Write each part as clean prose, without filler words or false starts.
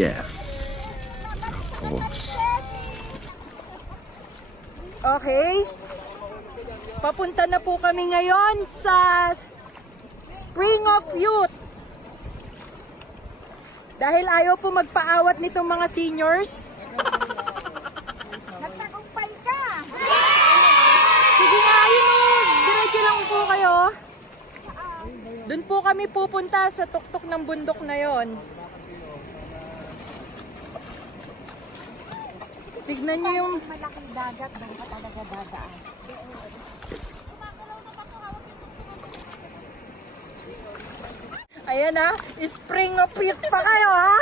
Yes, of course. Okay. Papunta na po kami ngayon sa Spring of Youth. Dahil ayaw po magpaawat nitong mga seniors. Nagtagumpay ka! Sige nga, yun o. Diretso lang po kayo. Doon po kami pupunta sa tuktok ng bundok na yon. Tignan niyo yung Malaking dagat, doon ka talaga dadaan. ayan ha, spring of youth pa kayo ha.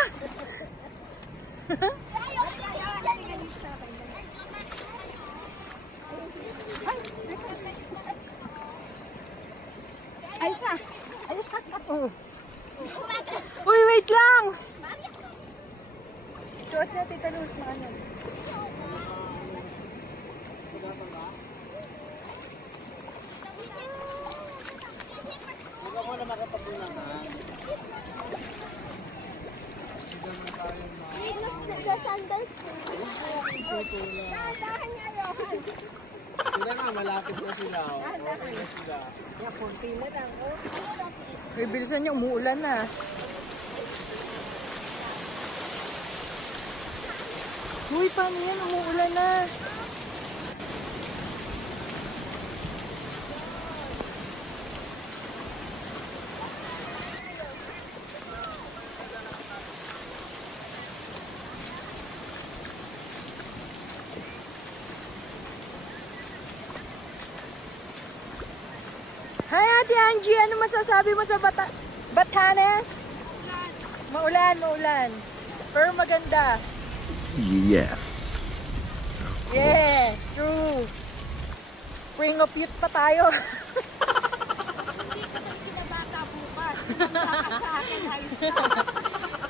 Ay, sa! Uy, wait lang! Suot na, Tita Luz, na ano. Huwag ako na makapagulang ha. Sandals ko. Dahan niya yun. Sila na, malapit na sila. Okay na sila. Yan, 14 na lang. Uy, bilisan niyo, umuulan na. Uy, paano yan? Umuulan na. Hi, Ate Angie! Ano masasabi mo sa Batanes? Maulan, maulan. Pero maganda. Yes. Yes, true. Spring of youth pa tayo. Hindi ka na pinabata bukas. Sa akin, ayos na.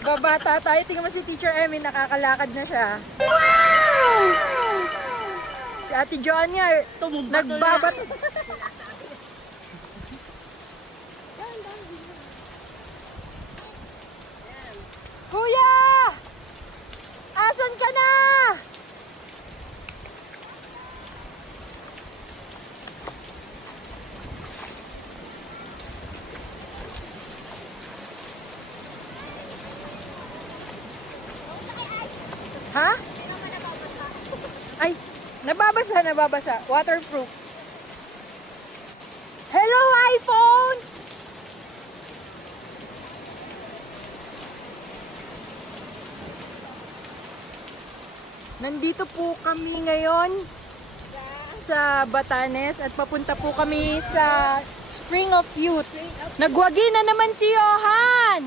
Babata tayo. Tingnan mo si Teacher Emmy, nakakalakad na siya. Wow! Si Ate Joanne nga, nagbabat. Kuya! Asan ka na? Ha? Ay, nababasa. Waterproof. Hello, iPhone! Nandito po kami ngayon sa Batanes at papunta po kami sa Spring of Youth. Nagwagi na naman si Johan!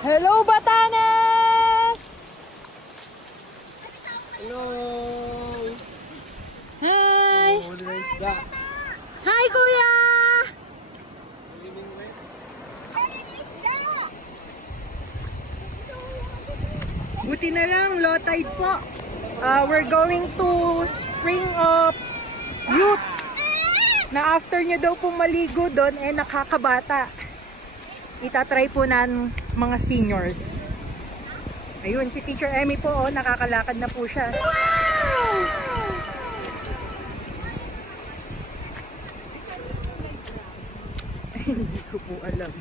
Hello, Batanes! Hello! Hi! Huli na isda. Hi, Kuya! Buti na lang, low tide po. We're going to Spring of Youth. Na after nyo daw pong maligo doon, nakakabata. Itatry po ng mga seniors. Ayun, si Teacher Emmy po, nakakalakad na po siya. Wow! Hindi ko po alam.